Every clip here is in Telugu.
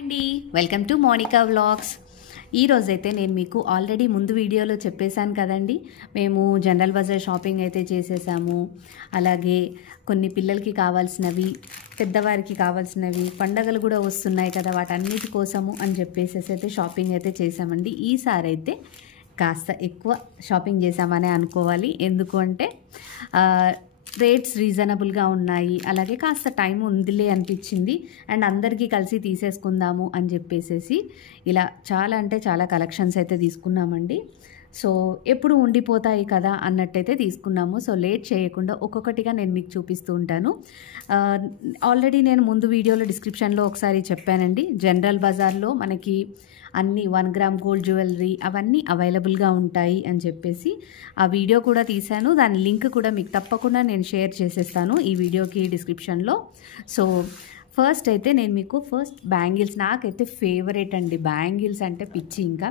అండి వెల్కమ్ టు మోనికా వ్లాగ్స్. ఈరోజైతే నేను మీకు ఆల్రెడీ ముందు వీడియోలో చెప్పేశాను కదండి, మేము జనరల్ బజార్ షాపింగ్ అయితే చేసేసాము. అలాగే కొన్ని పిల్లలకి కావాల్సినవి, పెద్దవారికి కావాల్సినవి, పండగలు కూడా వస్తున్నాయి కదా, వాటన్నిటి కోసము అని చెప్పేసి అయితే షాపింగ్ అయితే చేసామండి. ఈసారి అయితే కాస్త ఎక్కువ షాపింగ్ చేసామనే అనుకోవాలి. ఎందుకు అంటే రేట్స్ రీజనబుల్గా ఉన్నాయి, అలాగే కాస్త టైం ఉందిలే అనిపించింది. అండ్ అందరికీ కలిసి తీసేసుకుందాము అని చెప్పేసి ఇలా చాలా అంటే చాలా కలెక్షన్స్ అయితే తీసుకున్నామండి. సో ఎప్పుడు ఉండిపోతాయి కదా అన్నట్టయితే తీసుకున్నాము. సో లేట్ చేయకుండా ఒక్కొక్కటిగా నేను మీకు చూపిస్తూ ఉంటాను. ఆల్రెడీ నేను ముందు వీడియోలో డిస్క్రిప్షన్లో ఒకసారి చెప్పానండి, జనరల్ బజార్లో మనకి అన్నీ 1 గ్రామ్ గోల్డ్ జ్యువెలరీ అవన్నీ అవైలబుల్గా ఉంటాయి అని చెప్పేసి ఆ వీడియో కూడా తీశాను. దాని లింక్ కూడా మీకు తప్పకుండా నేను షేర్ చేసేస్తాను ఈ వీడియోకి డిస్క్రిప్షన్లో. సో ఫస్ట్ అయితే నేను మీకు బ్యాంగిల్స్, నాకైతే ఫేవరెట్ అండి బ్యాంగిల్స్ అంటే పిచ్చి. ఇంకా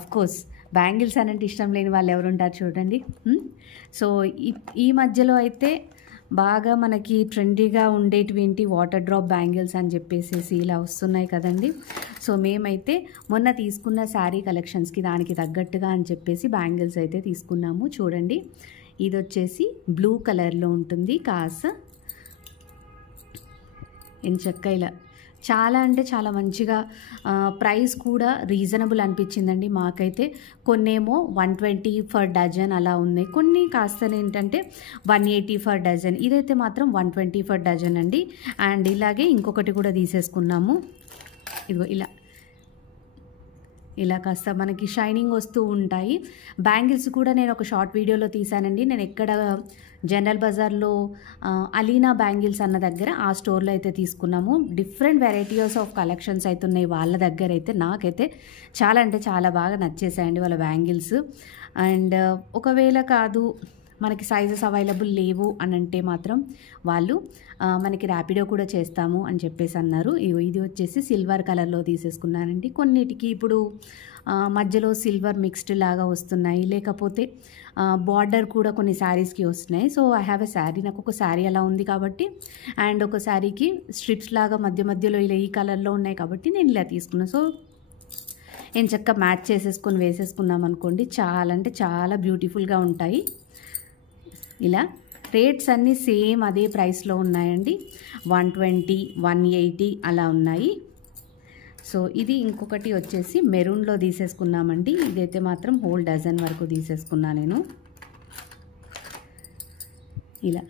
అఫ్కోర్స్ బ్యాంగిల్స్ అంటే ఇష్టం లేని వాళ్ళు ఎవరు ఉంటారు చూడండి. సో ఈ మధ్యలో అయితే బాగా మనకి ట్రెండీగా ఉండేటివి వాటర్ డ్రాప్ బ్యాంగిల్స్ అని చెప్పేసి ఇలా వస్తున్నాయి కదండి. సో మేమైతే మొన్న తీసుకున్న శారీ కలెక్షన్స్కి దానికి తగ్గట్టుగా అని చెప్పేసి బ్యాంగిల్స్ అయితే తీసుకున్నాము. చూడండి, ఇది వచ్చేసి బ్లూ కలర్లో ఉంటుంది. కాస్త ఎంచక్క ఇలా చాలా అంటే చాలా మంచిగా, ప్రైస్ కూడా రీజనబుల్ అనిపించిందండి మాకైతే. కొన్నేమో 120 ఫర్ డజన్ అలా ఉన్నాయి, కొన్ని కాస్త ఏంటంటే 180 ఫర్ డజన్. ఇదైతే మాత్రం 120 ఫర్ డజన్ అండి. అండ్ ఇలాగే ఇంకొకటి కూడా తీసేసుకున్నాము. ఇదిగో ఇలా కాస్త మనకి షైనింగ్ వస్తూ ఉంటాయి. బ్యాంగిల్స్ కూడా నేను ఒక షార్ట్ వీడియోలో తీసానండి. నేను ఎక్కడ జనరల్ బజార్లో అలీనా బ్యాంగిల్స్ అన్న దగ్గర ఆ స్టోర్లో అయితే తీసుకున్నాము. డిఫరెంట్ వెరైటీస్ ఆఫ్ కలెక్షన్స్ అయితే ఉన్నాయి వాళ్ళ దగ్గర అయితే. నాకైతే చాలా అంటే చాలా బాగా నచ్చేసాయండి వాళ్ళ బ్యాంగిల్స్. అండ్ ఒకవేళ కాదు మనకి సైజెస్ అవైలబుల్ లేవు అని అంటే మాత్రం వాళ్ళు మనకి ర్యాపిడో కూడా చేస్తాము అని చెప్పేసి అన్నారు. ఇది వచ్చేసి సిల్వర్ కలర్లో తీసేసుకున్నానండి. కొన్నిటికి ఇప్పుడు మధ్యలో సిల్వర్ మిక్స్డ్ లాగా వస్తున్నాయి, లేకపోతే బార్డర్ కూడా కొన్ని శారీస్కి వస్తున్నాయి. So I have a sari, నాకు ఒక శారీ అలా ఉంది కాబట్టి, అండ్ ఒక శారీకి స్ట్రిప్స్ లాగా మధ్యలో ఇలా ఈ కలర్లో ఉన్నాయి కాబట్టి నేను ఇలా తీసుకున్నాను. సో ఎంచక్క మ్యాచ్ చేసేసుకొని వేసేసుకున్నాం అనుకోండి, చాలా అంటే చాలా బ్యూటిఫుల్గా ఉంటాయి. ఇలా రేట్స్ అన్నీ సేమ్ అదే ప్రైస్లో ఉన్నాయండి, 120 180 అలా ఉన్నాయి. సో ఇది ఇంకొకటి వచ్చేసి మెరూన్లో తీసేసుకున్నామండి. ఇదైతే మాత్రం హోల్ డజన్ వరకు తీసేసుకున్నా నేను. ఇలా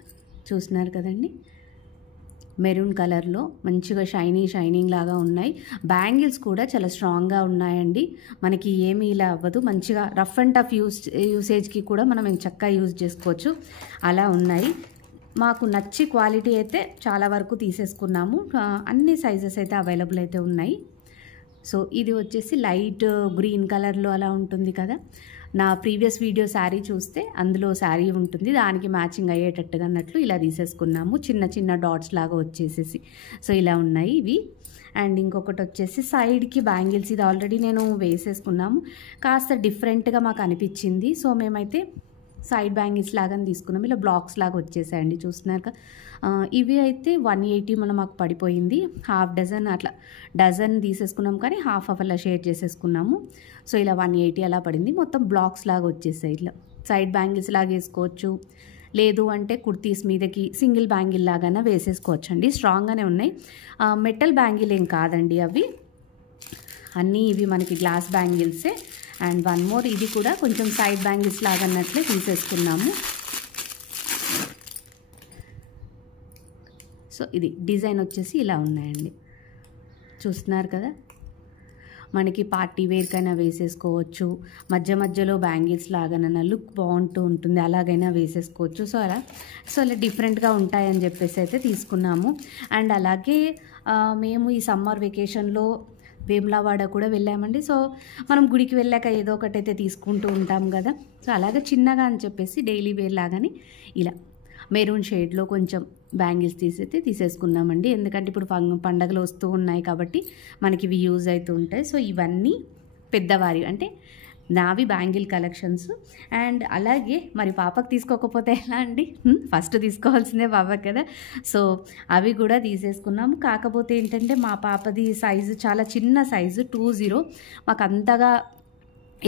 చూస్తున్నారు కదండి, మెరూన్ కలర్లో మంచిగా షైనింగ్ లాగా ఉన్నాయి. బ్యాంగిల్స్ కూడా చాలా స్ట్రాంగ్గా ఉన్నాయండి, మనకి ఏమీ ఇలా అవ్వదు. మంచిగా రఫ్ అండ్ టఫ్ యూసేజ్కి కూడా మనం చక్కగా యూజ్ చేసుకోవచ్చు, అలా ఉన్నాయి. మాకు నచ్చి క్వాలిటీ అయితే చాలా వరకు తీసేసుకున్నాము. అన్ని సైజెస్ అయితే అవైలబుల్ అయితే ఉన్నాయి. సో ఇది వచ్చేసి లైట్ గ్రీన్ కలర్లో అలా ఉంటుంది కదా, నా ప్రీవియస్ వీడియో శారీ చూస్తే అందులో శారీ ఉంటుంది, దానికి మ్యాచింగ్ అయ్యేటట్టుగా అన్నట్లు ఇలా తీసేసుకున్నాము. చిన్న డాట్స్ లాగా వచ్చేసేసి సో ఇలా ఉన్నాయి ఇవి. అండ్ ఇంకొకటి వచ్చేసి సైడ్కి బ్యాంగిల్స్, ఇది ఆల్రెడీ నేను వేసేసుకున్నాము, కాస్త డిఫరెంట్గా మాకు అనిపించింది. సో మేమైతే సైడ్ బ్యాంగిల్స్ లాగానే తీసుకున్నాము. ఇలా బ్లాక్స్ లాగా వచ్చేసాయండి, చూస్తున్నారు. ఇవి అయితే 180 మాకు పడిపోయింది. హాఫ్ డజన్ అట్లా డజన్ తీసేసుకున్నాం, కానీ హాఫ్ అలా షేర్ చేసేసుకున్నాము. సో ఇలా 180 అలా పడింది. మొత్తం బ్లాక్స్ లాగా వచ్చేసాయి. ఇట్లా సైడ్ బ్యాంగిల్స్ లాగా వేసుకోవచ్చు, లేదు అంటే కుర్తీస్ మీదకి సింగిల్ బ్యాంగిల్ లాగానే వేసేసుకోవచ్చు అండి. స్ట్రాంగ్గానే ఉన్నాయి, మెటల్ బ్యాంగిల్ ఏం కాదండి అవి అన్నీ. ఇవి మనకి గ్లాస్ బ్యాంగిల్సే. అండ్ వన్ మోర్, ఇది కూడా కొంచెం సైడ్ బ్యాంగిల్స్ లాగా అన్నట్లే తీసేసుకున్నాము. సో ఇది డిజైన్ వచ్చేసి ఇలా ఉన్నాయండి, చూస్తున్నారు కదా. మనకి పార్టీ వేర్కైనా వేసేసుకోవచ్చు, మధ్యలో బ్యాంగిల్స్ లాగానైనా లుక్ బాగుంటూ ఉంటుంది, అలాగైనా వేసేసుకోవచ్చు. సో అలా డిఫరెంట్గా ఉంటాయని చెప్పేసి అయితే తీసుకున్నాము. అండ్ అలాగే మేము ఈ సమ్మర్ వెకేషన్లో వేములవాడ కూడా వెళ్ళామండి. సో మనం గుడికి వెళ్ళాక ఏదో ఒకటైతే తీసుకుంటూ ఉంటాం కదా, సో అలాగే చిన్నగా అని చెప్పేసి డైలీ వేర్ లాగానే ఇలా మెరూన్ షేడ్లో కొంచెం బ్యాంగిల్స్ తీసేసుకున్నామండి. ఎందుకంటే ఇప్పుడు పండగలు వస్తూ ఉన్నాయి కాబట్టి మనకి ఇవి యూజ్ అవుతూ ఉంటాయి. సో ఇవన్నీ పెద్దవారి అంటే నావి బ్యాంగిల్ కలెక్షన్స్. అండ్ అలాగే మరి పాపకు తీసుకోకపోతే ఎలా అండి, ఫస్ట్ తీసుకోవాల్సిందే పాపకి కదా. సో అవి కూడా తీసేసుకున్నాము. కాకపోతే ఏంటంటే మా పాపది సైజు చాలా చిన్న సైజు 20, మాకు అంతగా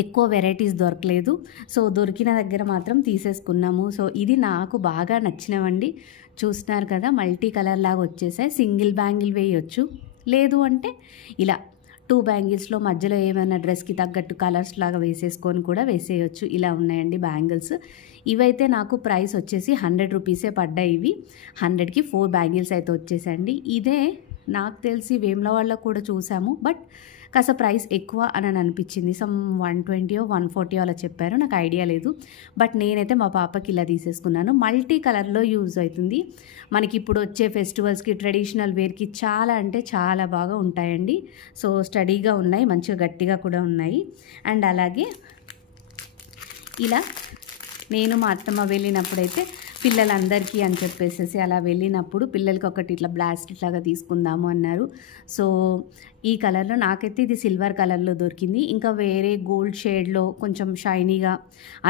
ఎక్కువ వెరైటీస్ దొరకలేదు. సో దొరికిన దగ్గర మాత్రం తీసేసుకున్నాము. సో ఇది నాకు బాగా నచ్చినవండి. చూస్తున్నారు కదా, మల్టీ కలర్ లాగా వచ్చేసాయి. సింగిల్ బ్యాంగిల్ వేయొచ్చు, లేదు అంటే ఇలా 2 బ్యాంగిల్స్లో మధ్యలో ఏమైనా డ్రెస్కి తగ్గట్టు కలర్స్ లాగా వేసేసుకొని కూడా వేసేయచ్చు. ఇలా ఉన్నాయండి బ్యాంగిల్స్. ఇవైతే నాకు ప్రైస్ వచ్చేసి 100 రూపీసే పడ్డాయి. ఇవి 100కి 4 బ్యాంగిల్స్ అయితే వచ్చేసండి. ఇదే నాకు తెలిసి వేములవాడలో కూడా చూసాము, బట్ కాస్త ప్రైస్ ఎక్కువ అని అనిపించింది. సమ్ 120 140 అలా చెప్పారు, నాకు ఐడియా లేదు. బట్ నేనైతే మా పాపకి ఇలా తీసేసుకున్నాను. మల్టీ కలర్లో యూజ్ అవుతుంది మనకి. ఇప్పుడు వచ్చే ఫెస్టివల్స్కి, ట్రెడిషనల్ వేర్కి చాలా అంటే చాలా బాగా ఉంటాయండి. సో స్టడీగా ఉన్నాయి, మంచిగా గట్టిగా కూడా ఉన్నాయి. అండ్ అలాగే ఇలా నేను మా అత్తమ్మ వెళ్ళినప్పుడైతే పిల్లలందరికీ అని చెప్పేసి అలా వెళ్ళినప్పుడు పిల్లలకి ఒకటి ఇట్లా బ్లాస్కెట్ లాగా తీసుకుందాము అన్నారు. సో ఈ కలర్లో నాకైతే ఇది సిల్వర్ కలర్లో దొరికింది. ఇంకా వేరే గోల్డ్ షేడ్లో కొంచెం షైనీగా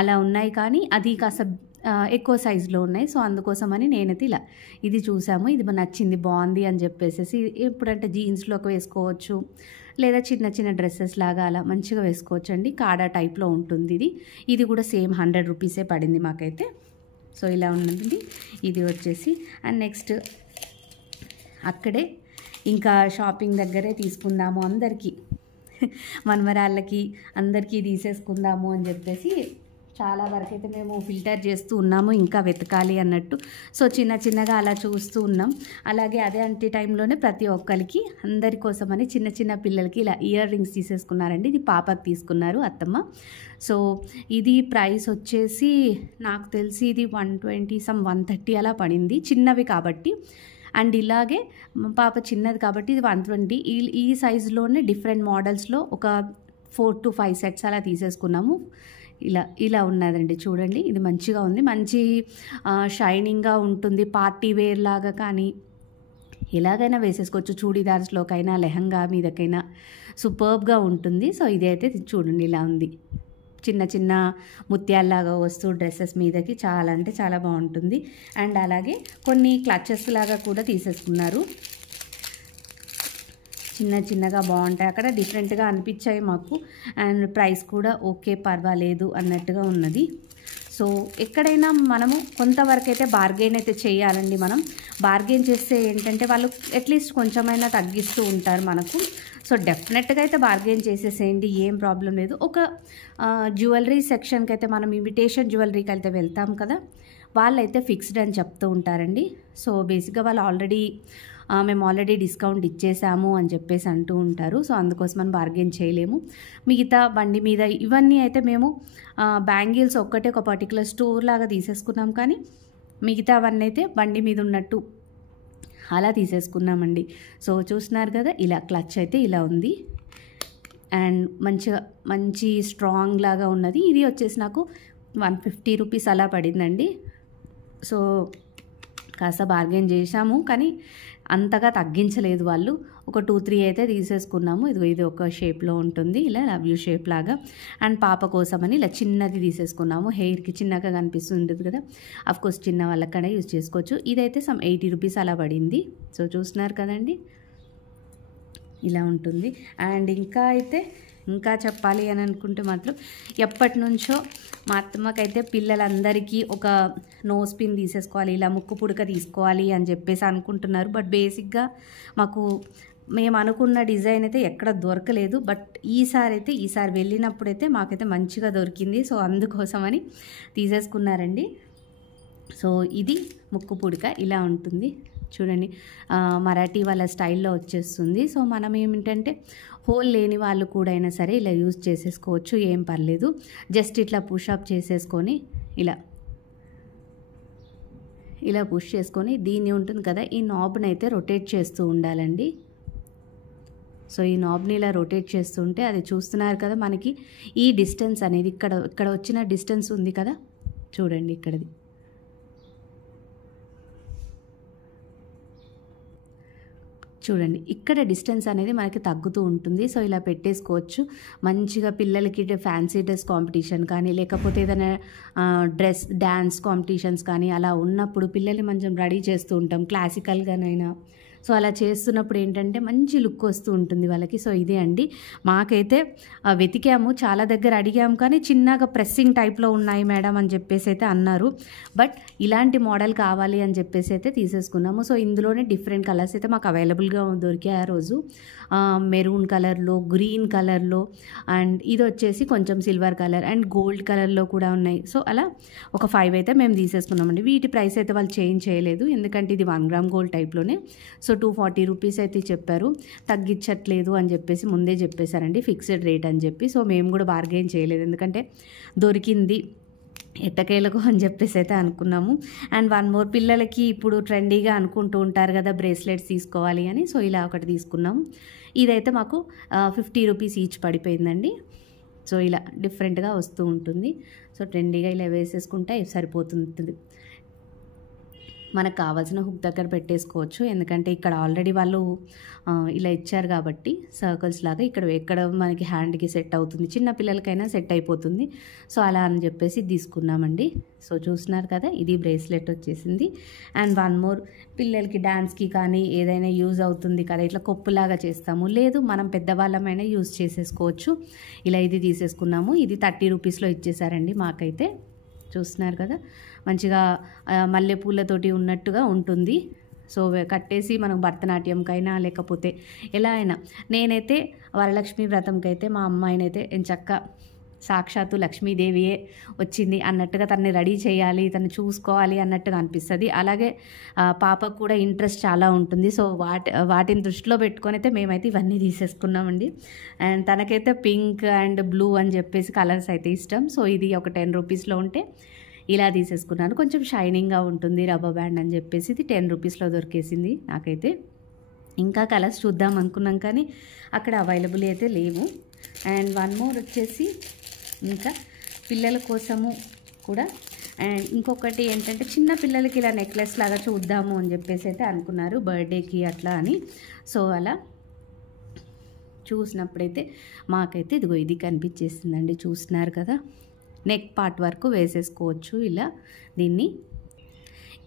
అలా ఉన్నాయి, కానీ అది కాస్త ఎక్కువ సైజులో ఉన్నాయి. సో అందుకోసమని నేనైతే ఇలా ఇది చూసాము, ఇది నచ్చింది, బాగుంది అని చెప్పేసి. ఎప్పుడంటే జీన్స్లోకి వేసుకోవచ్చు, లేదా చిన్న చిన్న డ్రెస్సెస్ లాగా అలా మంచిగా వేసుకోవచ్చు అండి. కాడా టైప్లో ఉంటుంది ఇది. ఇది కూడా సేమ్ 100 రూపీసే పడింది మాకైతే. సో ఇలా ఉన్నది ఇది వచ్చేసి. అండ్ నెక్స్ట్ అక్కడే ఇంకా షాపింగ్ దగ్గరే తీసుకుందాము, అందరికీ మనమరాళ్ళకి అందరికీ తీసేసుకుందాము అని చెప్పేసి చాలా వరకు అయితే మేము ఫిల్టర్ చేస్తూ ఉన్నాము, ఇంకా వెతకాలి అన్నట్టు. సో చిన్న చిన్నగా అలా చూస్తూ ఉన్నాం. అలాగే అదే అంటే టైంలోనే ప్రతి ఒక్కరికి అందరి కోసమని చిన్న చిన్న పిల్లలకి ఇలా ఇయర్ రింగ్స్ తీసేసుకున్నారండి. ఇది పాపకి తీసుకున్నారు అత్తమ్మ. సో ఇది ప్రైస్ వచ్చేసి నాకు తెలిసి ఇది 120 సమ్ 130 అలా పడింది, చిన్నవి కాబట్టి. అండ్ ఇలాగే పాప చిన్నది కాబట్టి ఇది 120. ఈ సైజులోనే డిఫరెంట్ మోడల్స్లో ఒక 4 to 5 సెట్స్ అలా తీసేసుకున్నాము. ఇలా ఉన్నదండి, చూడండి. ఇది మంచిగా ఉంది, మంచి షైనింగ్గా ఉంటుంది. పార్టీ వేర్ లాగా కానీ ఎలాగైనా వేసేసుకోవచ్చు, చూడీదార్స్లోకైనా లెహంగా మీదకైనా సూపర్బ్గా ఉంటుంది. సో ఇది అయితే చూడండి ఇలా ఉంది, చిన్న చిన్న ముత్యాల్లాగా వస్తూ డ్రెస్సెస్ మీదకి చాలా అంటే చాలా బాగుంటుంది. అండ్ అలాగే కొన్ని క్లచెస్ లాగా కూడా తీసేసుకున్నారు, చిన్న చిన్నగా బాగుంటాయి. అక్కడ డిఫరెంట్గా అనిపించాయి మాకు. అండ్ ప్రైస్ కూడా ఓకే, పర్వాలేదు అన్నట్టుగా ఉన్నది. సో ఎక్కడైనా మనము కొంతవరకు అయితే బార్గెన్ అయితే చేయాలండి. మనం బార్గెన్ చేస్తే ఏంటంటే వాళ్ళు అట్లీస్ట్ కొంచెమైనా తగ్గిస్తూ ఉంటారు మనకు. సో డెఫినెట్గా అయితే బార్గెన్ చేసేసేయండి, ఏం ప్రాబ్లం లేదు. ఒక జ్యువెలరీ సెక్షన్కి అయితే మనం ఇమిటేషన్ జ్యువెలరీకి అయితే వెళ్తాం కదా, వాళ్ళైతే ఫిక్స్డ్ అని చెప్తూ ఉంటారండి. సో బేసిక్గా వాళ్ళు మేము ఆల్రెడీ డిస్కౌంట్ ఇచ్చేసాము అని చెప్పేసి అంటూ ఉంటారు. సో అందుకోసం మనం బార్గెన్ చేయలేము. మిగతా బండి మీద ఇవన్నీ అయితే మేము బ్యాంగిల్స్ ఒక్కటే ఒక పర్టికులర్ స్టోర్ లాగా తీసేసుకున్నాం, కానీ మిగతావన్నీ అయితే బండి మీద ఉన్నట్టు అలా తీసేసుకున్నామండి. సో చూస్తున్నారు కదా, ఇలా క్లచ్ అయితే ఇలా ఉంది అండ్ మంచి స్ట్రాంగ్ లాగా ఉన్నది. ఇది వచ్చేసి నాకు 150 రూపీస్ అలా పడిందండి. సో కాస్త బార్గెన్ చేసాము, కానీ అంతగా తగ్గించలేదు వాళ్ళు. ఒక 2-3 అయితే తీసేసుకున్నాము. ఇది ఒక షేప్లో ఉంటుంది, ఇలా లవ్ యూ షేప్ లాగా. అండ్ పాప కోసమని ఇలా చిన్నది తీసేసుకున్నాము, హెయిర్కి చిన్నగా కనిపిస్తుంటుంది కదా, అఫ్కోర్స్ చిన్న వాళ్ళకన్నా యూజ్ చేసుకోవచ్చు. ఇదైతే సమ్ 80 రూపీస్ అలా పడింది. సో చూస్తున్నారు కదండి, ఇలా ఉంటుంది. అండ్ ఇంకా చెప్పాలి అని అనుకుంటే మాత్రం ఎప్పటి నుంచో మా అత్తమ్మకైతే పిల్లలందరికీ ఒక నోస్ పిన్ తీసేసుకోవాలి, ఇలా ముక్కు పుడక తీసుకోవాలి అని చెప్పేసి అనుకుంటున్నారు. బట్ బేసిక్గా మేము అనుకున్న డిజైన్ అయితే ఎక్కడ దొరకలేదు. బట్ ఈసారి వెళ్ళినప్పుడైతే మాకైతే మంచిగా దొరికింది. సో అందుకోసమని తీసేసుకున్నారండి. సో ఇది ముక్కు పుడక ఇలా ఉంటుంది, చూడండి. మరాఠీ వాళ్ళ స్టైల్లో వచ్చేస్తుంది. సో మనం ఏమిటంటే హోల్ లేని వాళ్ళు కూడా అయినా సరే ఇలా యూజ్ చేసేసుకోవచ్చు, ఏం పర్లేదు. జస్ట్ ఇట్లా పుషప్ చేసేసుకొని ఇలా పుష్ చేసుకొని దీన్ని ఉంటుంది కదా, ఈ నాబ్ని అయితే రొటేట్ చేస్తూ ఉండాలండి. సో ఈ నాబ్ని ఇలా రొటేట్ చేస్తుంటే అది చూస్తున్నారు కదా, మనకి ఈ డిస్టెన్స్ అనేది ఇక్కడ వచ్చిన డిస్టెన్స్ ఉంది కదా, చూడండి ఇక్కడది. చూడండి ఇక్కడ డిస్టెన్స్ అనేది మనకి తగ్గుతూ ఉంటుంది. సో ఇలా పెట్టేసుకోవచ్చు. మంచిగా పిల్లలకి ఫ్యాన్సీ డ్రెస్ కాంపిటీషన్ కానీ లేకపోతే ఏదైనా డ్యాన్స్ కాంపిటీషన్స్ కానీ అలా ఉన్నప్పుడు పిల్లల్ని మంచి రెడీ చేస్తూ ఉంటాం క్లాసికల్గానైనా. సో అలా చేస్తున్నప్పుడు ఏంటంటే మంచి లుక్ వస్తూ ఉంటుంది వాళ్ళకి. సో ఇదే అండి, మాకైతే వెతికాము, చాలా దగ్గర అడిగాము, కానీ చిన్నగా ప్రెస్సింగ్ టైప్లో ఉన్నాయి మేడం అని చెప్పేసి అయితే అన్నారు. బట్ ఇలాంటి మోడల్ కావాలి అని చెప్పేసి అయితే తీసేసుకున్నాము. సో ఇందులోనే డిఫరెంట్ కలర్స్ అయితే మాకు అవైలబుల్గా దొరికాయి ఆ రోజు. మెరూన్ కలర్లో, గ్రీన్ కలర్లో, అండ్ ఇది వచ్చేసి కొంచెం సిల్వర్ కలర్ అండ్ గోల్డ్ కలర్లో కూడా ఉన్నాయి. సో అలా ఒక 5 అయితే మేము తీసేసుకున్నామండి. వీటి ప్రైస్ అయితే వాళ్ళు చేంజ్ చేయలేదు, ఎందుకంటే ఇది 1 గ్రామ్ గోల్డ్ టైప్లోనే. సో 240 రూపీస్ అయితే చెప్పారు, తగ్గించట్లేదు అని చెప్పేసి ముందే చెప్పేశారండి, ఫిక్స్డ్ రేట్ అని చెప్పి. సో మేము కూడా బార్గెయిన్ చేయలేదు, ఎందుకంటే దొరికింది ఎట్టకేలకు అని చెప్పేసి అయితే అనుకున్నాము. అండ్ 1 మోర్, పిల్లలకి ఇప్పుడు ట్రెండీగా అనుకుంటూ ఉంటారు కదా బ్రేస్లెట్స్ తీసుకోవాలి అని. సో ఇలా ఒకటి తీసుకున్నాము. ఇదైతే మాకు 50 రూపీస్ ఈచ్ పడిపోయిందండి. సో ఇలా డిఫరెంట్గా వస్తూ ఉంటుంది. సో ట్రెండీగా ఇలా వేసేసుకుంటే సరిపోతుంది. మనకు కావాల్సిన హుక్ దగ్గర పెట్టేసుకోవచ్చు, ఎందుకంటే ఇక్కడ ఆల్రెడీ వాళ్ళు ఇలా ఇచ్చారు కాబట్టి సర్కిల్స్ లాగా ఎక్కడ మనకి హ్యాండ్కి సెట్ అవుతుంది, చిన్న పిల్లలకైనా సెట్ అయిపోతుంది. సో అలా అని చెప్పేసి తీసుకున్నామండి. సో చూస్తున్నారు కదా, ఇది బ్రేస్లెట్ వచ్చేసింది. అండ్ 1 మోర్, పిల్లలకి డ్యాన్స్కి కానీ ఏదైనా యూజ్ అవుతుంది కదా, ఇట్లా కొప్పులాగా చేస్తాము, లేదు మనం పెద్దవాళ్ళమైనా యూజ్ చేసేసుకోవచ్చు. ఇలా ఇది తీసేసుకున్నాము. ఇది 30 రూపీస్లో ఇచ్చేసారండి మాకైతే. చూస్తున్నారు కదా, మంచిగా మల్లెపూలతోటి ఉన్నట్టుగా ఉంటుంది. సో కట్టేసి మనం భరతనాట్యంకైనా లేకపోతే ఎలా అయినా, నేనైతే వరలక్ష్మి వ్రతంకైతే మా అమ్మాయినైతే ఎంచక్క సాక్షాత్తు లక్ష్మీదేవియే వచ్చింది అన్నట్టుగా తనని రెడీ చేయాలి, తను చూసుకోవాలి అన్నట్టుగా అనిపిస్తుంది. అలాగే పాపకు కూడా ఇంట్రెస్ట్ చాలా ఉంటుంది. సో వాటిని దృష్టిలో పెట్టుకొని అయితే మేమైతే ఇవన్నీ తీసేసుకున్నామండి. అండ్ తనకైతే పింక్ అండ్ బ్లూ అని చెప్పేసి కలర్స్ అయితే ఇష్టం. సో ఇది ఒక 10 రూపీస్లో ఉంటే ఇలా తీసేసుకున్నాను. కొంచెం షైనింగ్గా ఉంటుంది రబ్బర్ బ్యాండ్ అని చెప్పేసి ఇది 10 రూపీస్లో దొరికేసింది నాకైతే. ఇంకా కలర్స్ చూద్దాం అనుకున్నాం కానీ అక్కడ అవైలబుల్ అయితే లేవు. అండ్ 1 మోర్ వచ్చేసి ఇంకా పిల్లల కోసము కూడా. అండ్ ఇంకొకటి ఏంటంటే చిన్న పిల్లలకి ఇలా నెక్లెస్ లాగా చూద్దాము అని చెప్పేసి అయితే అనుకున్నారు బర్త్డేకి అట్లా అని. సో అలా చూసినప్పుడైతే మాకైతే ఇదిగో ఇది కనిపించేసిందండి. చూస్తున్నారు కదా, నెక్ పార్ట్ వరకు వేసేసుకోవచ్చు ఇలా దీన్ని.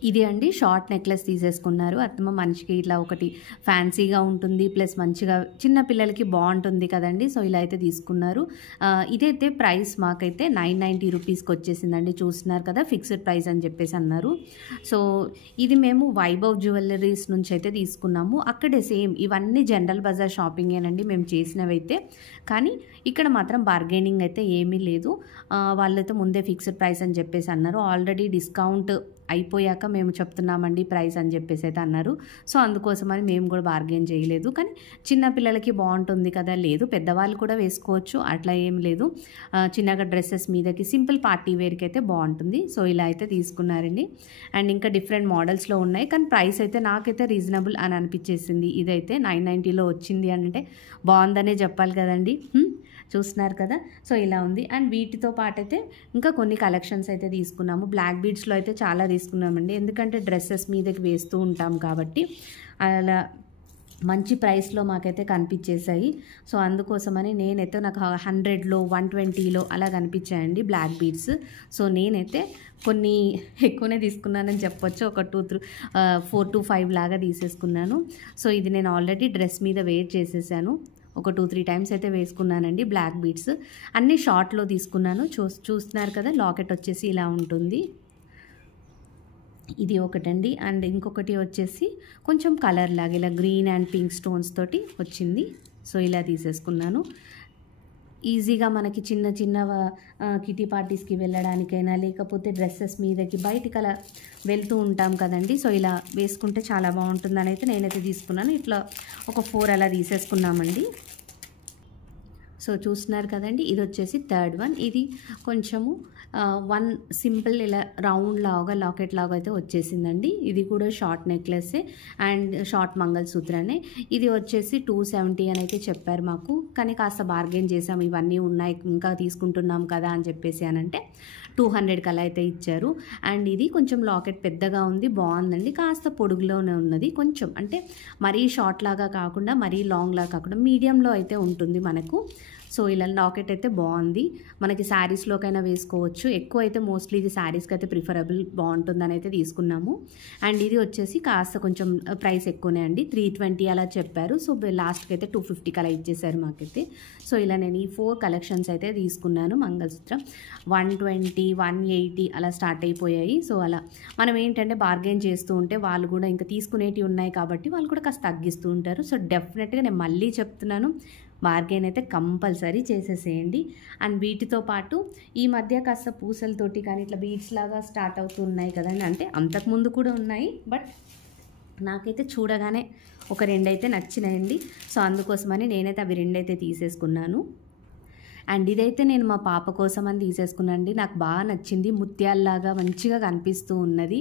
ఇది అండి షార్ట్ నెక్లెస్ తీసేసుకున్నారు. అత్తమ్మ మనిషికి ఇట్లా ఒకటి ఫ్యాన్సీగా ఉంటుంది, ప్లస్ మంచిగా చిన్న పిల్లలకి బాగుంటుంది కదండి. సో ఇలా అయితే తీసుకున్నారు. ఇదైతే ప్రైస్ మాకైతే 990 రూపీస్కి వచ్చేసిందండి. చూస్తున్నారు కదా, ఫిక్స్డ్ ప్రైస్ అని చెప్పేసి అన్నారు. సో ఇది మేము వైభవ్ జ్యువెలరీస్ నుంచి అయితే తీసుకున్నాము. అక్కడే సేమ్ ఇవన్నీ జనరల్ బజార్ షాపింగేనండి మేము చేసినవైతే, కానీ ఇక్కడ మాత్రం బార్గెనింగ్ అయితే ఏమీ లేదు. వాళ్ళైతే ముందే ఫిక్స్డ్ ప్రైస్ అని చెప్పేసి అన్నారు. ఆల్రెడీ డిస్కౌంట్ అయిపోయాక మేము చెప్తున్నామండి ప్రైస్ అని చెప్పేసి అయితే అన్నారు. సో అందుకోసమని మేము కూడా బార్గెన్ చేయలేదు. కానీ చిన్న పిల్లలకి బాగుంటుంది కదా, లేదు పెద్దవాళ్ళు కూడా వేసుకోవచ్చు, అట్లా ఏం లేదు. చిన్నగా డ్రెస్సెస్ మీదకి సింపుల్ పార్టీ వేర్కి అయితే బాగుంటుంది. సో ఇలా అయితే తీసుకున్నారండి. అండ్ ఇంకా డిఫరెంట్ మోడల్స్లో ఉన్నాయి, కానీ ప్రైస్ అయితే నాకైతే రీజనబుల్ అని అనిపించేసింది. ఇదైతే 990లో వచ్చింది అంటే బాగుందనే చెప్పాలి కదండి. చూస్తున్నారు కదా, సో ఇలా ఉంది. అండ్ వీటితో పాటు అయితే ఇంకా కొన్ని కలెక్షన్స్ అయితే తీసుకున్నాము. బ్లాక్ బీడ్స్లో అయితే చాలా తీసుకున్నామండి, ఎందుకంటే డ్రెస్సెస్ మీదకి వేస్తూ ఉంటాం కాబట్టి అలా మంచి ప్రైస్లో మాకైతే కనిపించేసాయి. సో అందుకోసమని నేనైతే నాకు 100లో 120లో అలా కనిపించాయండి బ్లాక్ బీడ్స్. సో నేనైతే కొన్ని ఎక్కువనే తీసుకున్నానని చెప్పొచ్చు, ఒక 4 to 5 లాగా తీసేసుకున్నాను. సో ఇది నేను ఆల్రెడీ డ్రెస్ మీద వేర్ చేసేసాను, ఒక 2-3 టైమ్స్ అయితే వేసుకున్నానండి. బ్లాక్ బీడ్స్ అన్నీ షార్ట్లో తీసుకున్నాను. చూస్తున్నారు కదా, లాకెట్ వచ్చేసి ఇలా ఉంటుంది. ఇది ఒకటండి. అండ్ ఇంకొకటి వచ్చేసి కొంచెం కలర్ లాగా ఇలా గ్రీన్ అండ్ పింక్ స్టోన్స్ తోటి వచ్చింది. సో ఇలా తీసేసుకున్నాను. ఈజీగా మనకి చిన్న చిన్న కిటీ పార్టీస్కి వెళ్ళడానికైనా లేకపోతే డ్రెస్సెస్ మీదకి బయటికి అలా వెళ్తూ ఉంటాం కదండి. సో ఇలా వేసుకుంటే చాలా బాగుంటుందని అయితే నేనైతే తీసుకున్నాను. ఇట్లా ఒక 4 అలా తీసేసుకున్నామండి. సో చూస్తున్నారు కదండి, ఇది వచ్చేసి థర్డ్ వన్. ఇది కొంచెము వన్ సింపుల్ ఇలా రౌండ్ లాగా లాకెట్ లాగా అయితే వచ్చేసిందండి. ఇది కూడా షార్ట్ నెక్లెస్ అండ్ షార్ట్ మంగళసూత్రనే. ఇది వచ్చేసి 270 అని అయితే చెప్పారు మాకు, కానీ కాస్త బార్గెన్ చేసాం, ఇవన్నీ ఉన్నాయి ఇంకా తీసుకుంటున్నాం కదా అని చెప్పేసి అనంటే 200 అలా అయితే ఇచ్చారు. అండ్ ఇది కొంచెం లాకెట్ పెద్దగా ఉంది, బాగుందండి, కాస్త పొడుగులోనే ఉన్నది, కొంచెం అంటే మరీ షార్ట్ లాగా కాకుండా మరీ లాంగ్ లాగా కాకుండా మీడియంలో అయితే ఉంటుంది మనకు. సో ఇలా లాకెట్ అయితే బాగుంది, మనకి శారీస్లోకైనా వేసుకోవచ్చు. ఎక్కువ అయితే మోస్ట్లీ ఇది శారీస్కి అయితే ప్రిఫరబుల్, బాగుంటుందని అయితే తీసుకున్నాము. అండ్ ఇది వచ్చేసి కాస్త కొంచెం ప్రైస్ ఎక్కువనే అండి, 320 అలా చెప్పారు. సో లాస్ట్కి అయితే 250 అలా ఇచ్చేసారు మాకైతే. సో ఇలా నేను ఈ 4 కలెక్షన్స్ అయితే తీసుకున్నాను. మంగళసూత్రం 120, 180 అలా స్టార్ట్ అయిపోయాయి. సో అలా మనం ఏంటంటే బార్గెన్ చేస్తూ ఉంటే వాళ్ళు కూడా ఇంకా తీసుకునేటివి ఉన్నాయి కాబట్టి వాళ్ళు కూడా కాస్త తగ్గిస్తూ ఉంటారు. సో డెఫినెట్గా నేను మళ్ళీ చెప్తున్నాను, బార్గెన్ అయితే కంపల్సరీ చేసేసేయండి. అండ్ వీటితో పాటు ఈ మధ్య కాస్త పూసలతోటి కానీ ఇట్లా బీడ్స్ లాగా స్టార్ట్ అవుతున్నాయి కదండి, అంటే అంతకుముందు కూడా ఉన్నాయి, బట్ నాకైతే చూడగానే ఒక 2 అయితే నచ్చినాయండి. సో అందుకోసమని నేనైతే అవి 2 అయితే తీసేసుకున్నాను. అండ్ ఇదైతే నేను మా పాప కోసం అని తీసేసుకున్నానండి, నాకు బాగా నచ్చింది, ముత్యాల్లాగా మంచిగా కనిపిస్తూ ఉన్నది.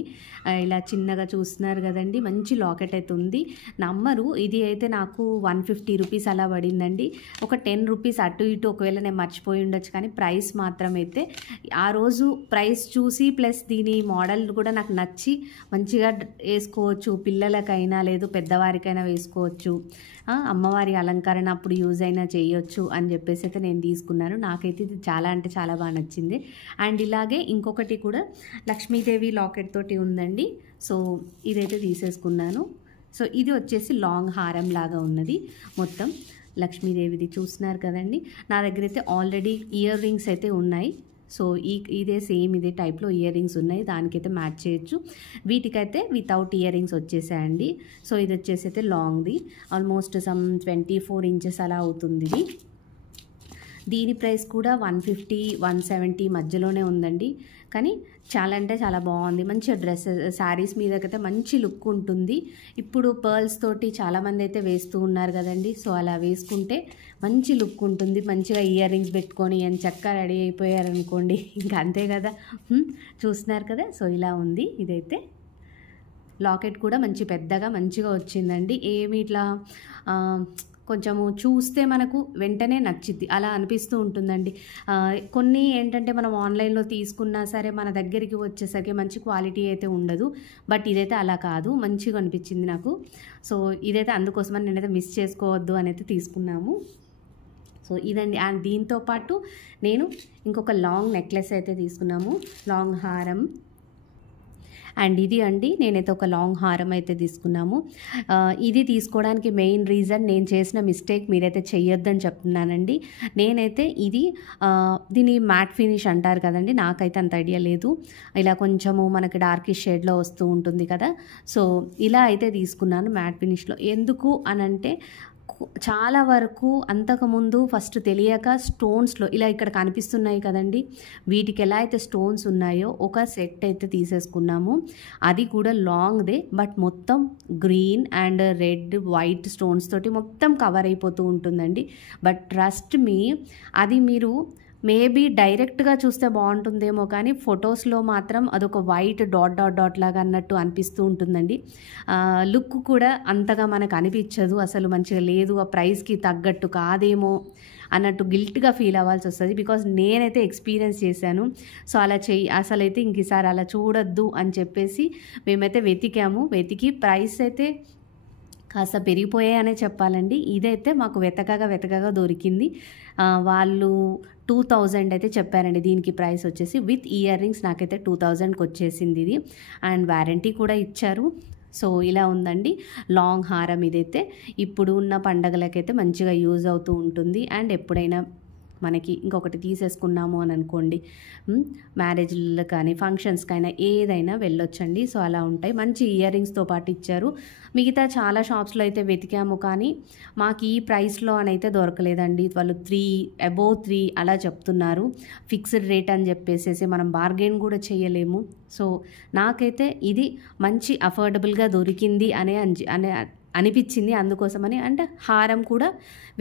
ఇలా చిన్నగా చూస్తున్నారు కదండి, మంచి లాకెట్ అయితే ఉంది. నమ్మరు, ఇది అయితే నాకు 150 రూపీస్ అలా పడిందండి. ఒక 10 రూపీస్ అటు ఇటు ఒకవేళ నేను మర్చిపోయి ఉండొచ్చు, కానీ ప్రైస్ మాత్రం అయితే ఆ రోజు ప్రైస్ చూసి ప్లస్ దీని మోడల్ కూడా నాకు నచ్చి మంచిగా వేసుకోవచ్చు, పిల్లలకైనా లేదు పెద్దవారికైనా వేసుకోవచ్చు, అమ్మవారి అలంకరణ అప్పుడు యూజ్ అయినా చేయొచ్చు అని చెప్పేసి అయితే నేను తీసుకున్నాను. నాకైతే ఇది చాలా అంటే చాలా బాగా నచ్చింది. అండ్ ఇలాగే ఇంకొకటి కూడా లక్ష్మీదేవి లాకెట్ తోటి ఉందండి. సో ఇదైతే తీసేసుకున్నాను. సో ఇది వచ్చేసి లాంగ్ హారం లాగా ఉన్నది, మొత్తం లక్ష్మీదేవిది చూస్తున్నారు కదండి. నా దగ్గర అయితే ఆల్రెడీ ఇయర్ రింగ్స్ అయితే ఉన్నాయి. సో ఇదే సేమ్ ఇదే టైప్లో ఇయర్ రింగ్స్ ఉన్నాయి, దానికైతే మ్యాచ్ చేయొచ్చు. వీటికైతే వితౌట్ ఇయర్ రింగ్స్ వచ్చేసాయండి. సో ఇది వచ్చేసి అయితే లాంగ్ది, ఆల్మోస్ట్ సమ్ 24 ఇంచెస్ అలా అవుతుంది ఇది. దీని ప్రైస్ కూడా 150, 170 మధ్యలోనే ఉందండి, కానీ చాలా అంటే చాలా బాగుంది. మంచిగా డ్రెస్సెస్ శారీస్ మీదకైతే మంచి లుక్ ఉంటుంది. ఇప్పుడు పర్ల్స్ తోటి చాలామంది అయితే వేస్తూ ఉన్నారు కదండి. సో అలా వేసుకుంటే మంచి లుక్ ఉంటుంది. మంచిగా ఇయర్ రింగ్స్ పెట్టుకొని అని చక్కగా రెడీ అయిపోయారనుకోండి, ఇంకా అంతే కదా. చూస్తున్నారు కదా, సో ఇలా ఉంది. ఇదైతే లాకెట్ కూడా మంచి పెద్దగా మంచిగా వచ్చిందండి. ఏమి ఇట్లా కొంచెము చూస్తే మనకు వెంటనే నచ్చిద్ది అలా అనిపిస్తూ ఉంటుందండి. కొన్ని ఏంటంటే మనం ఆన్లైన్లో తీసుకున్నా సరే మన దగ్గరికి వచ్చేసరికి మంచి క్వాలిటీ అయితే ఉండదు, బట్ ఇదైతే అలా కాదు, మంచిగా అనిపించింది నాకు. సో ఇదైతే అందుకోసమని నేనైతే మిస్ చేసుకోవద్దు అని అయితే తీసుకున్నాము. సో ఇదండి. అండ్ దీంతో పాటు నేను ఇంకొక లాంగ్ నెక్లెస్ అయితే తీసుకున్నాము, లాంగ్ హారం. అండ్ ఇది అండి, నేనైతే ఒక లాంగ్ హారం అయితే తీసుకున్నాము. ఇది తీసుకోవడానికి మెయిన్ రీజన్ నేను చేసిన మిస్టేక్ మీరైతే చెయ్యొద్దని చెప్తున్నానండి. నేనైతే దీని మ్యాట్ ఫినిష్ అంటారు కదండి, నాకైతే అంత ఐడియా లేదు. ఇలా కొంచెము మనకి డార్కిష్ షేడ్లో వస్తూ ఉంటుంది కదా, సో ఇలా అయితే తీసుకున్నాను మ్యాట్ ఫినిష్లో. ఎందుకు అనంటే చాలా వరకు అంతకుముందు ఫస్ట్ తెలియక స్టోన్స్లో ఇలా ఇక్కడ కనిపిస్తున్నాయి కదండి, వీటికి ఎలా అయితే స్టోన్స్ ఉన్నాయో ఒక సెట్ అయితే తీసేసుకున్నాము. అది కూడా లాంగ్దే, బట్ మొత్తం green and red white stones తోటి మొత్తం కవర్ అయిపోతూ ఉంటుందండి. బట్ ట్రస్ట్ మీ, అది మీరు మేబీ డైరెక్ట్గా చూస్తే బాగుంటుందేమో, కానీ ఫొటోస్లో మాత్రం అదొక వైట్ డాట్ డాట్ డాట్ లాగా అన్నట్టు అనిపిస్తూ ఉంటుందండి. లుక్ కూడా అంతగా మనకు అనిపించదు, అసలు మంచిగా లేదు, ఆ ప్రైస్కి తగ్గట్టు కాదేమో అన్నట్టు గిల్ట్గా ఫీల్ అవ్వాల్సి వస్తుంది. బికాజ్ నేనైతే ఎక్స్పీరియన్స్ చేశాను. సో అలా అసలైతే ఇంకసారి అలా చూడొద్దు అని చెప్పేసి మేమైతే వెతికి ప్రైస్ అయితే కాస్త పెరిగిపోయాయనే చెప్పాలండి. ఇదైతే మాకు వెతకగా దొరికింది. వాళ్ళు 2000 అయితే చెప్పారండి దీనికి ప్రైస్ వచ్చేసి. విత్ ఇయర్ రింగ్స్ నాకైతే 2000కి వచ్చేసింది ఇది. అండ్ వారంటీ కూడా ఇచ్చారు. సో ఇలా ఉందండి లాంగ్ హారం. ఇదైతే ఇప్పుడు ఉన్న పండగలకైతే మంచిగా యూజ్ అవుతూ ఉంటుంది. అండ్ ఎప్పుడైనా మనకి ఇంకొకటి తీసేసుకున్నాము అని అనుకోండి, మ్యారేజ్లో కానీ ఫంక్షన్స్కైనా ఏదైనా వెళ్ళొచ్చండి. సో అలా ఉంటాయి. మంచి ఇయర్ రింగ్స్తో పాటు ఇచ్చారు. మిగతా చాలా షాప్స్లో అయితే వెతికాము, కానీ మాకు ఈ ప్రైస్లో అని అయితే దొరకలేదండి. వాళ్ళు 3 అలా చెప్తున్నారు. ఫిక్స్డ్ రేట్ అని చెప్పేసి మనం బార్గెన్ కూడా చేయలేము. సో నాకైతే ఇది మంచి అఫోర్డబుల్గా దొరికింది అనే అనిపించింది, అందుకోసమని. అంటే హారం కూడా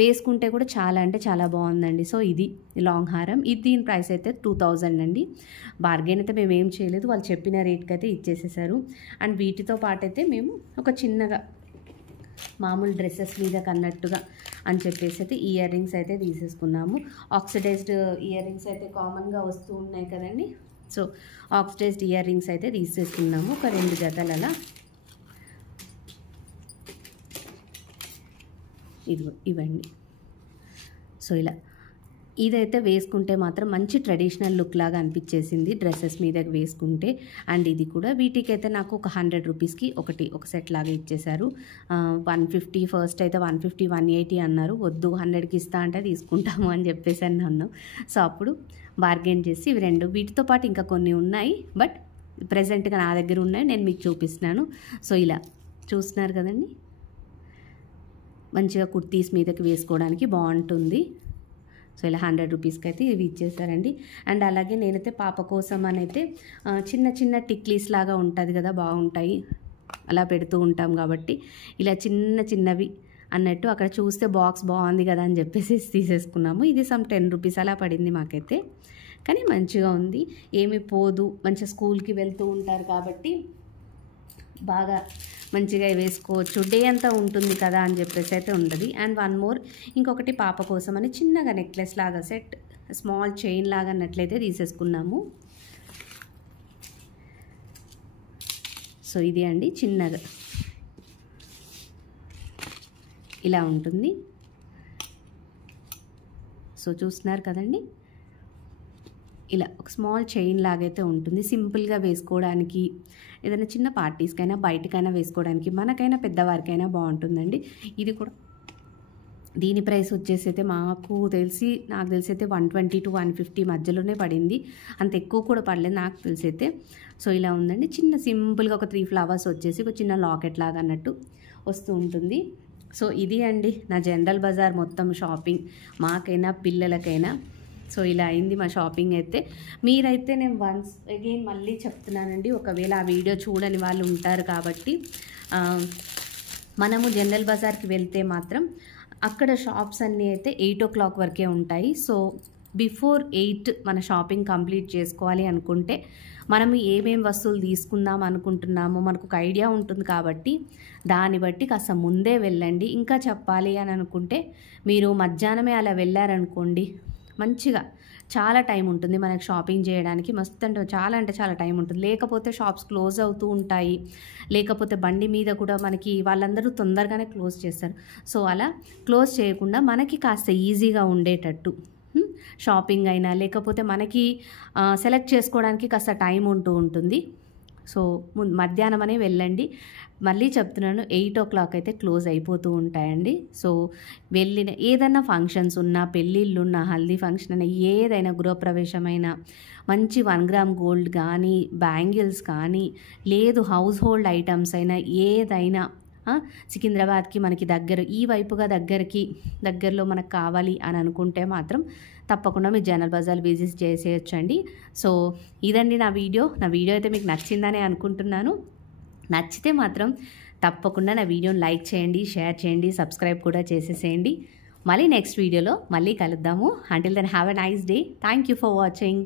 వేసుకుంటే కూడా చాలా అంటే చాలా బాగుందండి. సో ఇది లాంగ్ హారం, ఇది దీని ప్రైస్ అయితే 2000 అండి. బార్గెన్ అయితే మేము ఏం చేయలేదు, వాళ్ళు చెప్పిన రేట్కి అయితే ఇచ్చేసేసారు. అండ్ వీటితో పాటు అయితే మేము ఒక చిన్నగా మామూలు డ్రెస్సెస్ మీద కన్నట్టుగా అని చెప్పేసి అయితే ఇయర్ రింగ్స్ అయితే తీసేసుకున్నాము. ఆక్సిడైజ్డ్ ఇయర్ రింగ్స్ అయితే కామన్గా వస్తూ ఉన్నాయి కదండి. సో ఆక్సిడైజ్డ్ ఇయర్ రింగ్స్ అయితే తీసేసుకున్నాము, ఒక 2 జతలు అలా. ఇవ్వండి. సో ఇలా ఇదైతే వేసుకుంటే మాత్రం మంచి ట్రెడిషనల్ లుక్ లాగా అనిపించేసింది డ్రెస్సెస్ మీద వేసుకుంటే. అండ్ ఇది కూడా వీటికైతే నాకు ఒక 100 రూపీస్కి ఒక సెట్ లాగా ఇచ్చేశారు. 150 ఫస్ట్ అయితే 150, 180 అన్నారు. వద్దు 100కి ఇస్తా అంటే తీసుకుంటాము అని చెప్పేసి అన్నాను. సో అప్పుడు బార్గెన్ చేసి ఇవి 2, వీటితో పాటు ఇంకా కొన్ని ఉన్నాయి, బట్ ప్రజెంట్గా నా దగ్గర ఉన్నాయి, నేను మీకు చూపిస్తున్నాను. సో ఇలా చూస్తున్నారు కదండి, మంచిగా కుర్తీస్ మీదకి వేసుకోవడానికి బాగుంటుంది. సో ఇలా 100 రూపీస్కి అయితే ఇవి ఇచ్చేసారండి. అండ్ అలాగే నేనైతే పాప కోసం అని అయితే చిన్న చిన్న టిక్లీస్ లాగా ఉంటుంది కదా, బాగుంటాయి, అలా పెడుతూ ఉంటాం కాబట్టి ఇలా చిన్నవి అన్నట్టు అక్కడ చూస్తే బాక్స్ బాగుంది కదా అని చెప్పేసి తీసేసుకున్నాము. ఇది సమ్ 10 రూపీస్ అలా పడింది మాకైతే, కానీ మంచిగా ఉంది, ఏమి పోదు, మంచిగా స్కూల్కి వెళ్తూ ఉంటారు కాబట్టి బాగా మంచిగా వేసుకోవచ్చు, డే అంతా ఉంటుంది కదా అని చెప్పేసి అయితే ఉండదు. అండ్ వన్ మోర్, ఇంకొకటి పాప కోసం అని చిన్నగా నెక్లెస్ లాగా సెట్, స్మాల్ చైన్ లాగా అన్నట్లయితే తీసేసుకున్నాము. సో ఇది అండి చిన్నగా ఇలా ఉంటుంది. సో చూస్తున్నారు కదండి, ఇలా ఒక స్మాల్ చైన్ లాగైతే ఉంటుంది, సింపుల్గా వేసుకోవడానికి, ఏదైనా చిన్న పార్టీస్కైనా బయటకైనా వేసుకోవడానికి, మనకైనా పెద్దవారికైనా బాగుంటుందండి. ఇది కూడా దీని ప్రైస్ వచ్చేసి అయితే నాకు తెలిసి అయితే 120 to 150 మధ్యలోనే పడింది, అంత ఎక్కువ కూడా పడలేదు నాకు తెలిసి అయితే. సో ఇలా ఉందండి, చిన్న సింపుల్గా ఒక 3 ఫ్లవర్స్ వచ్చేసి ఒక చిన్న లాకెట్ లాగా అన్నట్టు వస్తూ ఉంటుంది. సో ఇది అండి నా జనరల్ బజార్ మొత్తం షాపింగ్, మాకైనా పిల్లలకైనా. సో ఇలా అయింది మా షాపింగ్ అయితే. మీరైతే నేను వన్స్ అగైన్ మళ్ళీ చెప్తున్నానండి, ఒకవేళ ఆ వీడియో చూడని వాళ్ళు ఉంటారు కాబట్టి, మనము జనరల్ బజార్కి వెళ్తే మాత్రం అక్కడ షాప్స్ అన్నీ అయితే 8 o'clock వరకే ఉంటాయి. సో బిఫోర్ 8 మన షాపింగ్ కంప్లీట్ చేసుకోవాలి అనుకుంటే, మనము ఏమేమి వస్తువులు తీసుకుందాం అనుకుంటున్నామో మనకు ఒక ఐడియా ఉంటుంది కాబట్టి దాన్ని బట్టి కాస్త ముందే వెళ్ళండి. ఇంకా చెప్పాలి అని అనుకుంటే మీరు మధ్యాహ్నమే అలా వెళ్ళారనుకోండి, మంచిగా చాలా టైం ఉంటుంది మనకు షాపింగ్ చేయడానికి, మస్తు అంటే చాలా టైం ఉంటుంది. లేకపోతే షాప్స్ క్లోజ్ అవుతూ ఉంటాయి, లేకపోతే బండి మీద కూడా మనకి వాళ్ళందరూ తొందరగానే క్లోజ్ చేస్తారు. సో అలా క్లోజ్ చేయకుండా మనకి కాస్త ఈజీగా ఉండేటట్టు షాపింగ్ అయినా, లేకపోతే మనకి సెలెక్ట్ చేసుకోవడానికి కాస్త టైం ఉంటూ ఉంటుంది. సో మధ్యాహ్నమనే వెళ్ళండి. మళ్ళీ చెప్తున్నాను, 8 o'clock అయితే క్లోజ్ అయిపోతూ ఉంటాయండి. సో వెళ్ళిన ఏదైనా ఫంక్షన్స్ ఉన్నా, పెళ్ళిళ్ళున్నా, హల్దీ ఫంక్షన్ అయినా, ఏదైనా గృహప్రవేశమైనా, మంచి 1 గ్రామ్ గోల్డ్ కానీ, బ్యాంగిల్స్ కానీ, లేదు హౌస్ హోల్డ్ ఐటమ్స్ అయినా, ఏదైనా సికింద్రాబాద్కి మనకి ఈ వైపుగా దగ్గరలో మనకు కావాలి అని అనుకుంటే మాత్రం తప్పకుండా మీరు జనరల్ బజార్ విజిట్ చేసేయచ్చండి. సో ఇదండి నా వీడియో అయితే మీకు నచ్చిందని అనుకుంటున్నాను. నచ్చితే మాత్రం తప్పకుండా నా వీడియోని లైక్ చేయండి, షేర్ చేయండి, సబ్స్క్రైబ్ కూడా చేసేసేయండి. మళ్ళీ నెక్స్ట్ వీడియోలో మళ్ళీ కలుద్దాము. Until then have a nice day. Thank you for watching.